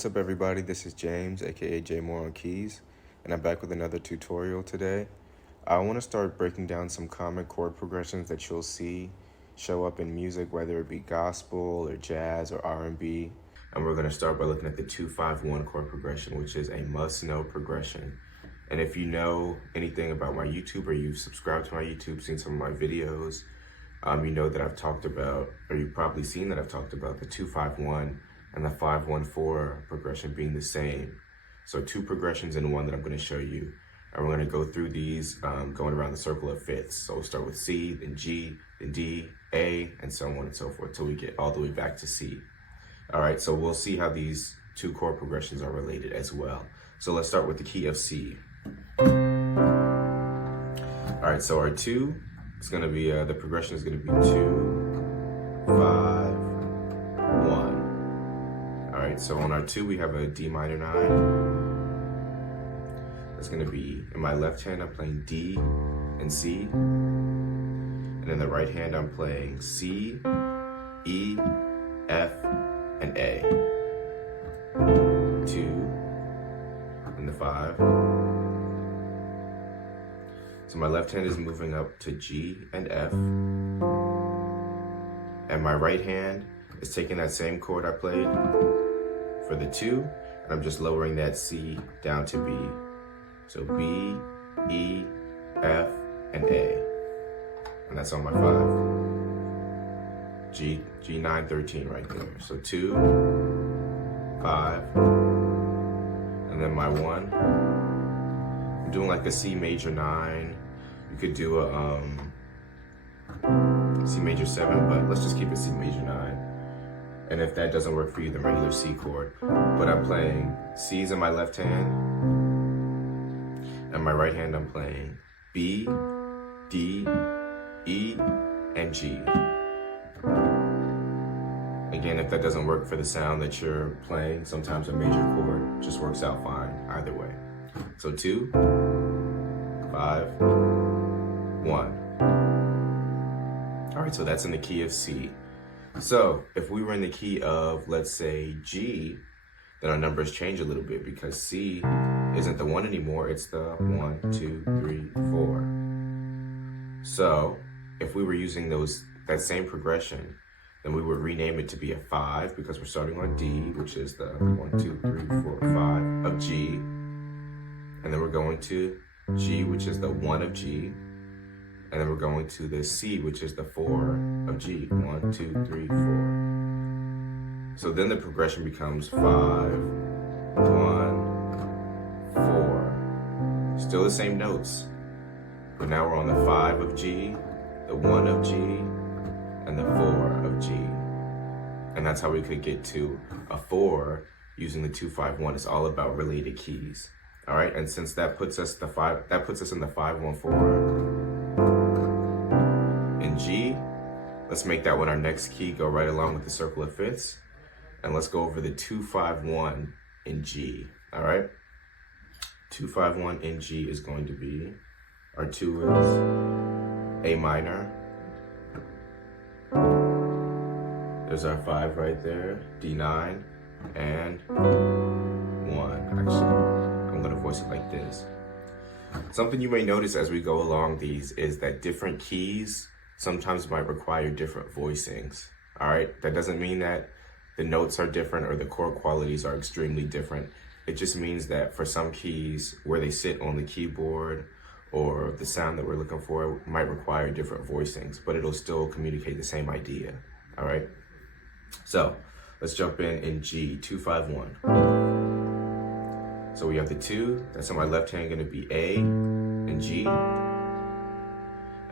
What's up everybody, this is James, aka jmooreonkeys, and I'm back with another tutorial today. I want to start breaking down some common chord progressions that you'll see show up in music, whether it be gospel or jazz or R&B. And we're going to start by looking at the 2-5-1 chord progression, which is a must-know progression. And if you know anything about my YouTube or you've subscribed to my YouTube, seen some of my videos, you know that I've talked about, or you've probably seen that I've talked about the 2-5-1 and the 5-1-4 progression being the same. So two progressions in one that I'm going to show you. And we're going to go through these going around the circle of fifths. So we'll start with C, then G, then D, A, and so on and so forth till we get all the way back to C. All right, so we'll see how these two chord progressions are related as well. So let's start with the key of C. All right, so our 2, it's going to be, the progression is going to be 2, 5, 1. All right, so on our 2, we have a D minor 9. That's going to be, in my left hand, I'm playing D and C. And in the right hand, I'm playing C, E, F, and A. 2, and the 5. So my left hand is moving up to G and F. And my right hand is taking that same chord I played for the 2, and I'm just lowering that C down to B. So B, E, F, and A. And that's on my 5. G9, 13 right there. So 2, 5, and then my 1. I'm doing like a C major 9. You could do a C major 7, but let's just keep it C major 9. And if that doesn't work for you, the regular C chord. But I'm playing C's in my left hand, and my right hand I'm playing B, D, E, and G. Again, if that doesn't work for the sound that you're playing, sometimes a major chord just works out fine either way. So 2, 5, 1. All right, so that's in the key of C. So if we were in the key of, let's say, G, then our numbers change a little bit because C isn't the 1 anymore, it's the 1, 2, 3, 4. So if we were using that same progression, then we would rename it to be a 5 because we're starting on D, which is the 1, 2, 3, 4, 5 of G. And then we're going to G, which is the 1 of G. And then we're going to the C, which is the 4 of G. 1, 2, 3, 4. So then the progression becomes 5, 1, 4. Still the same notes. But now we're on the 5 of G, the 1 of G, and the 4 of G. And that's how we could get to a 4 using the 2-5-1. It's all about related keys. All right, and since that puts us in the 5-1-4 in G, let's make that one our next key, go right along with the circle of fifths, and let's go over the 2-5-1 in G. All right, 2-5-1 in G is going to be, our 2 is A minor. There's our 5 right there, D9, and 1. Actually, I'm gonna voice it like this. Something you may notice as we go along these is that different keys sometimes might require different voicings. All right, that doesn't mean that the notes are different or the chord qualities are extremely different. It just means that for some keys, where they sit on the keyboard or the sound that we're looking for might require different voicings, but it'll still communicate the same idea. All right, so let's jump in G, 2-5-1. So we have the 2, that's on my left hand gonna be A and G.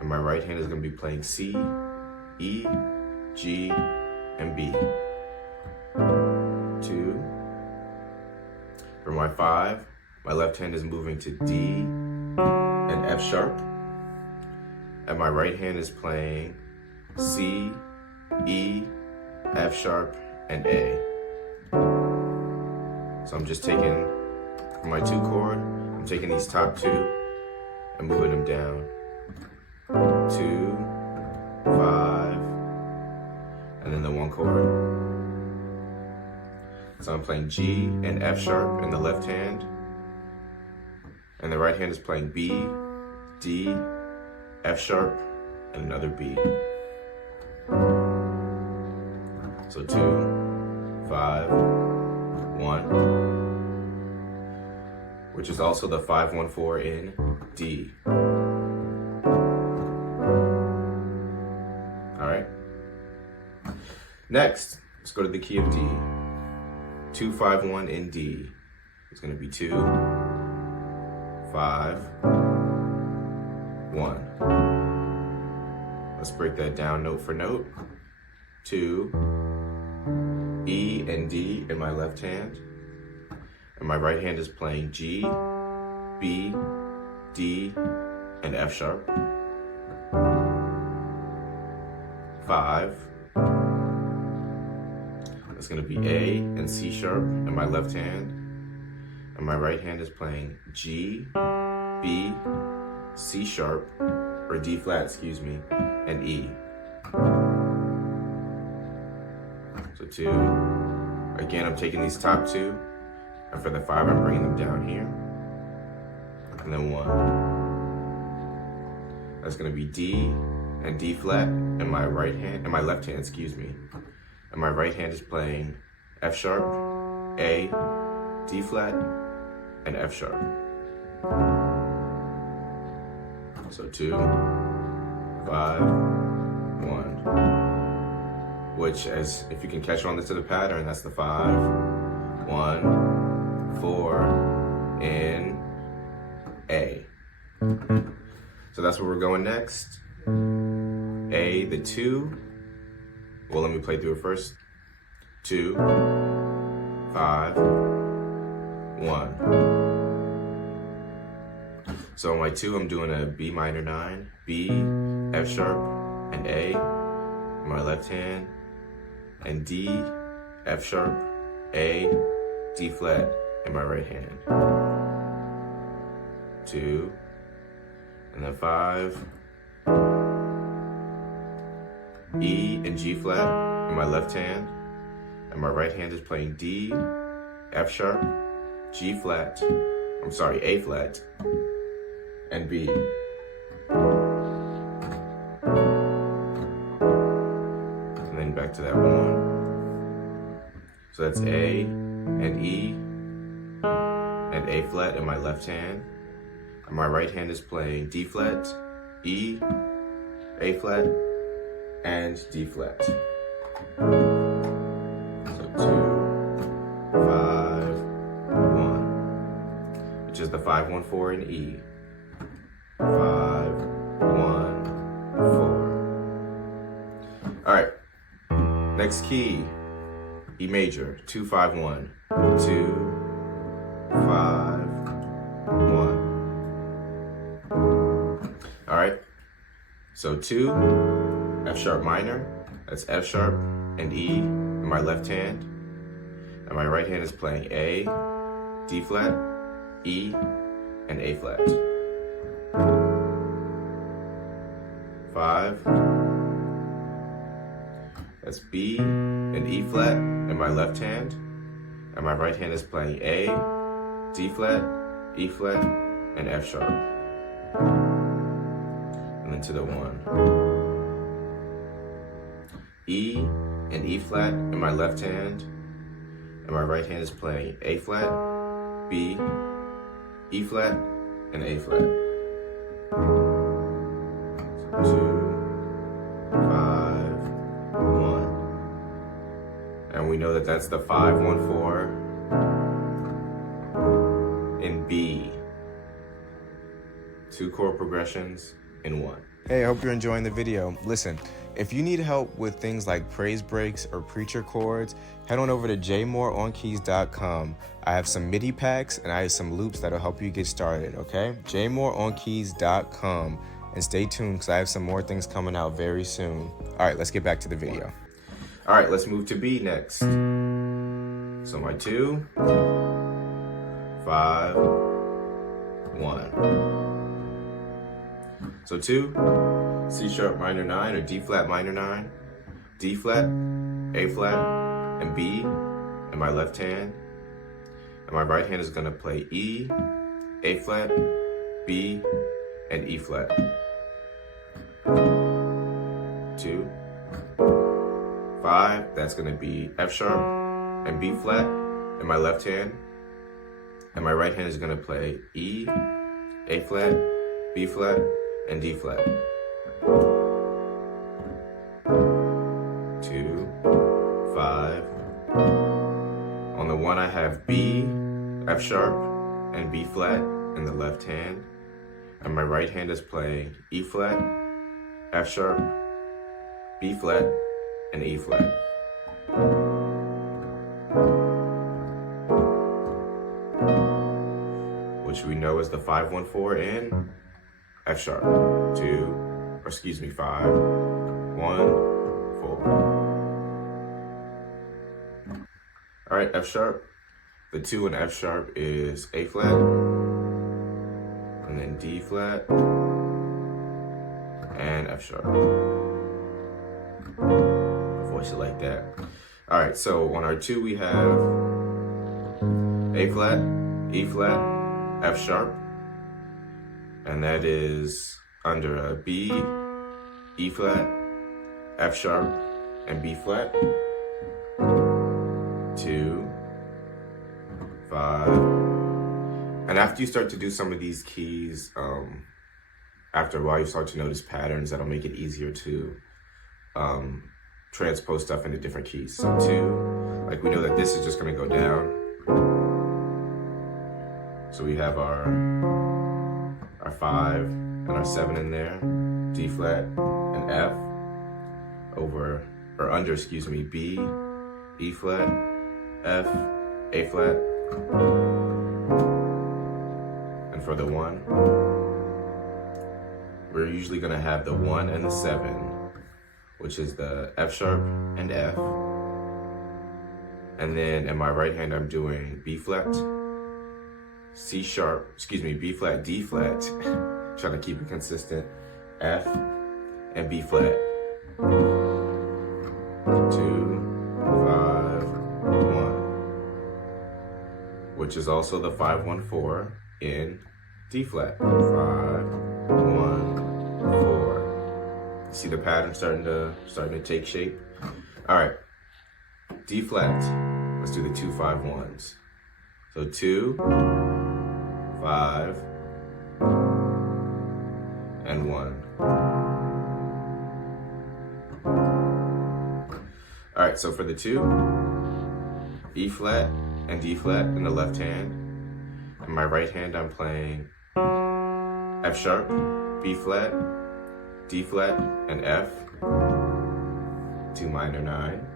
And my right hand is gonna be playing C, E, G, and B. 2. For my 5, my left hand is moving to D and F sharp. And my right hand is playing C, E, F sharp, and A. So I'm just taking, for my 2 chord, I'm taking these top 2 and moving them down. 2, 5, and then the 1 chord. So I'm playing G and F sharp in the left hand, and the right hand is playing B, D, F sharp, and another B. So 2, 5, 1, which is also the 5-1-4 in D. All right. Next, let's go to the key of D. 2, 5, 1 in D. It's going to be 2, 5, 1. Let's break that down note for note. 2, E and D in my left hand, and my right hand is playing G, B, D, and F sharp. 5. That's going to be A and C sharp in my left hand, and my right hand is playing G, B, C sharp, or D flat, excuse me, and E. So 2. Again, I'm taking these top 2, and for the 5, I'm bringing them down here, and then 1. That's going to be D and D flat in my right hand, in my left hand, excuse me. And my right hand is playing F sharp, A, D flat, and F sharp. So 2, 5, 1. Which, as if you can catch on to the pattern, that's the 5, 1, 4 in A. So that's where we're going next. A, the 2. Well, let me play through it first. 2, 5, 1. So on my 2, I'm doing a B minor 9, B, F sharp, and A in my left hand, and D, F sharp, A, D flat in my right hand. 2, and then 5, E and G flat in my left hand, and my right hand is playing D, F sharp, A flat, and B. And then back to that 1. So that's A and E and A flat in my left hand, and my right hand is playing D flat, E, A flat, and D flat. So 2, 5, 1, which is the 5-1-4 in E. 5, 1, 4. All right. Next key, E major, 2, 5, 1, 2, 5, 1. All right. So 2. F sharp minor, that's F sharp and E in my left hand, and my right hand is playing A, D flat, E, and A flat. 5, that's B and E flat in my left hand, and my right hand is playing A, D flat, E flat, and F sharp. And then to the 1. E and E flat in my left hand, and my right hand is playing A flat, B, E flat, and A flat. 2, 5, 1. And we know that that's the 5-1-4 in B. 2 chord progressions in 1. Hey, I hope you're enjoying the video. Listen, if you need help with things like praise breaks or preacher chords, head on over to jmooreonkeys.com. I have some MIDI packs and I have some loops that'll help you get started, okay? jmooreonkeys.com. And stay tuned because I have some more things coming out very soon. All right, let's get back to the video. All right, let's move to B next. So my 2, 5, 1. So 2, C sharp minor 9 or D flat minor 9, D flat, A flat, and B, in my left hand, and my right hand is gonna play E, A flat, B, and E flat. 2, 5, that's gonna be F sharp and B flat in my left hand, and my right hand is gonna play E, A flat, B flat, and D flat. 2, 5. On the 1 I have B, F sharp, and B flat in the left hand, and my right hand is playing E flat, F sharp, B flat, and E flat. Which we know is the 5-1-4 in F sharp. 5, 1, 4. All right, F sharp. The 2 in F sharp is A flat, and then D flat, and F sharp. Voice it like that. All right, so on our 2 we have A flat, E flat, F sharp, and that is under a B, E flat, F sharp, and B flat. 2, 5. And after you start to do some of these keys, after a while you start to notice patterns that'll make it easier to transpose stuff into different keys. So 2, like we know that this is just gonna go down. So we have our 5 and our 7 in there, D flat and F over, or under, excuse me, B, E flat, F, A flat. And for the 1, we're usually gonna have the 1 and the 7, which is the F sharp and F. And then in my right hand, I'm doing B flat, C sharp, excuse me, B flat, D flat, trying to keep it consistent, F, and B flat. 2, 5, 1, which is also the 5-1-4 in D flat. 5, 1, 4. See the pattern starting to take shape? All right, D flat. Let's do the 2, 5, 1s. So 2, 5, and 1. All right, so for the 2, E flat and D flat in the left hand. In my right hand, I'm playing F sharp, B flat, D flat, and F. 2 minor 9.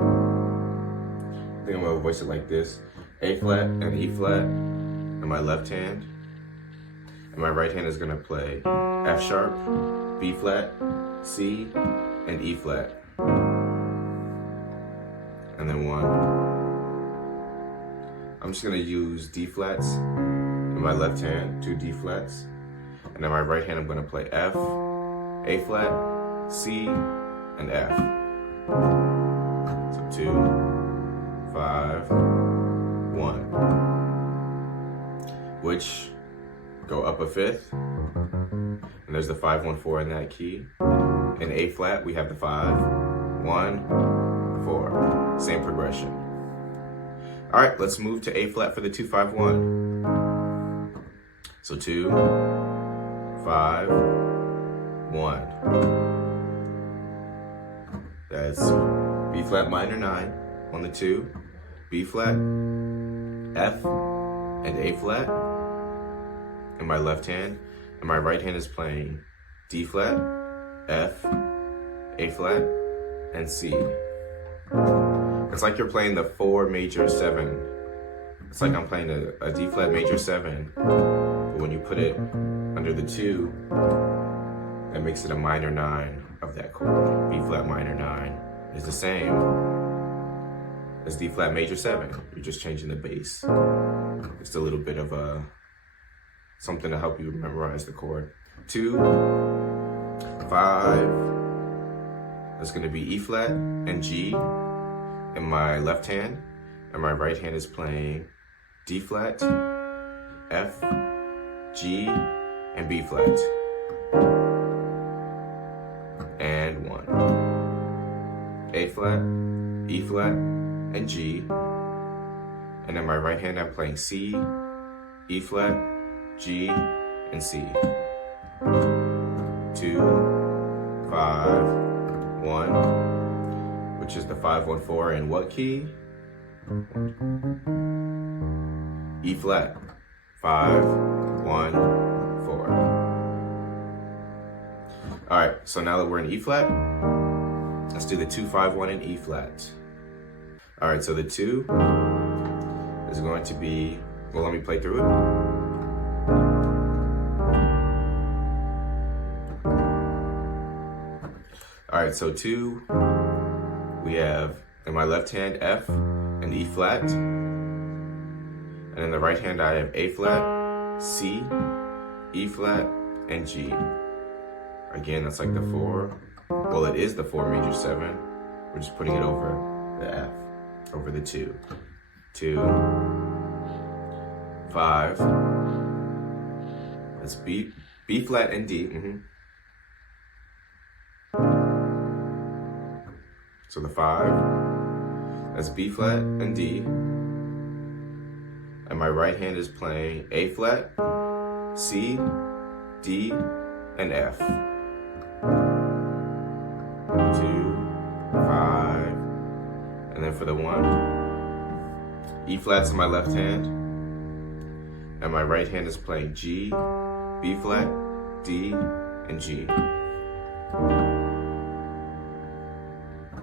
I think I'm gonna voice it like this. A flat and E flat in my left hand. And my right hand is gonna play F sharp, B flat, C, and E flat. And then 1. I'm just gonna use D flats in my left hand, 2 D flats. And in my right hand, I'm gonna play F, A flat, C, and F. So 2, 5, 1. Which go up a 5th. And there's the 5-1-4 in that key. In A flat, we have the 5, 1, 4. Same progression. All right, let's move to A flat for the 2, 5, 1. So 2, 5, 1. That's B flat minor 9 on the 2, B flat, F, and A flat in my left hand, and my right hand is playing D flat, F, A flat, and C. It's like you're playing the 4 major 7. It's like I'm playing a D flat major 7, but when you put it under the 2, that makes it a minor 9 of that chord. B flat minor 9 is the same as D flat major 7. You're just changing the bass. Just a little bit of something to help you memorize the chord. 2, 5. That's gonna be E flat and G in my left hand, and my right hand is playing D flat, F, G, and B flat. And 1. A flat, E flat, and G. And in my right hand, I'm playing C, E flat, G, and C. 2, 5, 1, which is the 5-1-4 in what key? E flat, 5, 1, 4. All right, so now that we're in E flat, let's do the 2-5-1 in E flat. All right, so the 2 is going to be, well, let me play through it. All right, so 2, we have in my left hand F and E flat. And in the right hand I have A flat, C, E flat, and G. Again, that's like the 4. Well, it is the 4 major 7. We're just putting it over the F, over the 2. 2, 5. That's B flat and D. So the 5, that's B flat and D. And my right hand is playing A flat, C, D, and F. 2, 5. And then for the 1, E flat's in my left hand. And my right hand is playing G, B flat, D, and G.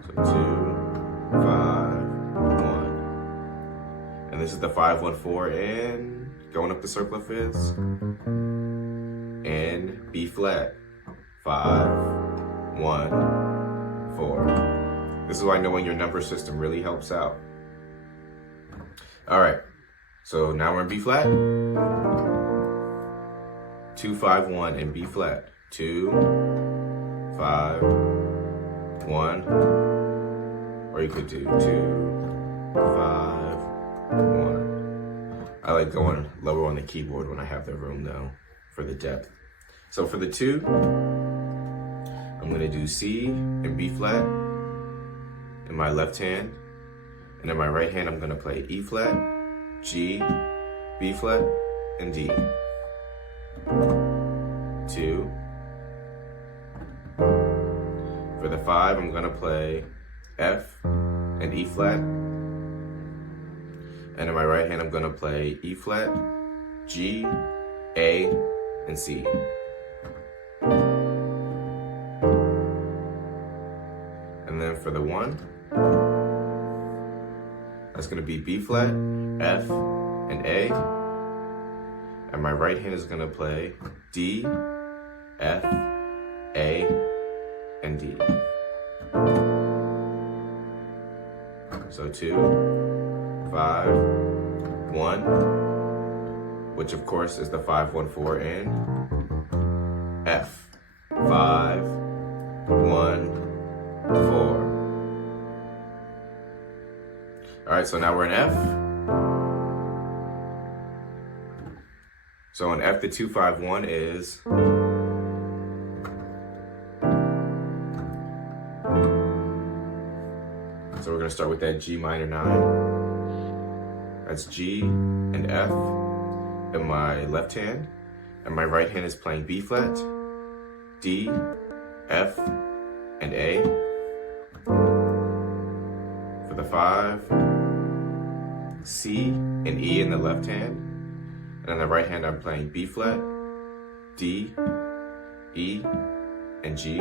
So 2, 5, 1. And this is the 5-1-4 in, going up the circle of fifths, and B flat, 5, 1, 4. This is why knowing your number system really helps out. All right, so now we're in B flat. 2, 5, 1 in B flat. 2, 5, 1. Or you could do 2, 5, 1. I like going lower on the keyboard when I have the room though, for the depth. So for the 2, I'm gonna do C and B flat in my left hand. And in my right hand, I'm gonna play E flat, G, B flat, and D. 2. For the 5, I'm gonna play F and E flat. And in my right hand, I'm gonna play E flat, G, A, and C. And then for the 1, that's gonna be B flat, F, and A. And my right hand is gonna play D, F, A, and D. So 2, 5, 1, which of course is the 5-1-4 in F, 5, 1, 4. All right, so now we're in F. So in F, the 2-5-1 is, so we're gonna start with that G minor 9. That's G and F in my left hand, and my right hand is playing B flat, D, F, and A. For the 5, C and E in the left hand, and on the right hand I'm playing B flat, D, E, and G.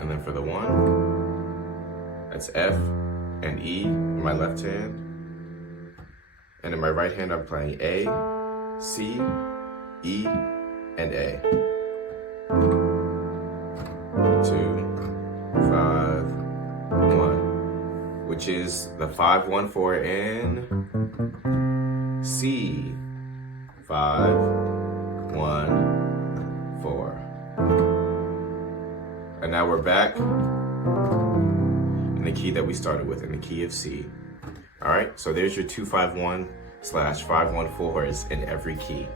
And then for the 1, that's F and E in my left hand, and in my right hand I'm playing A, C, E, and A. 2, 5, 1, which is the 5-1-4 in C, 5, 1, 4. And now we're back in the key that we started with, in the key of C. All right, so there's your 251/514s in every key.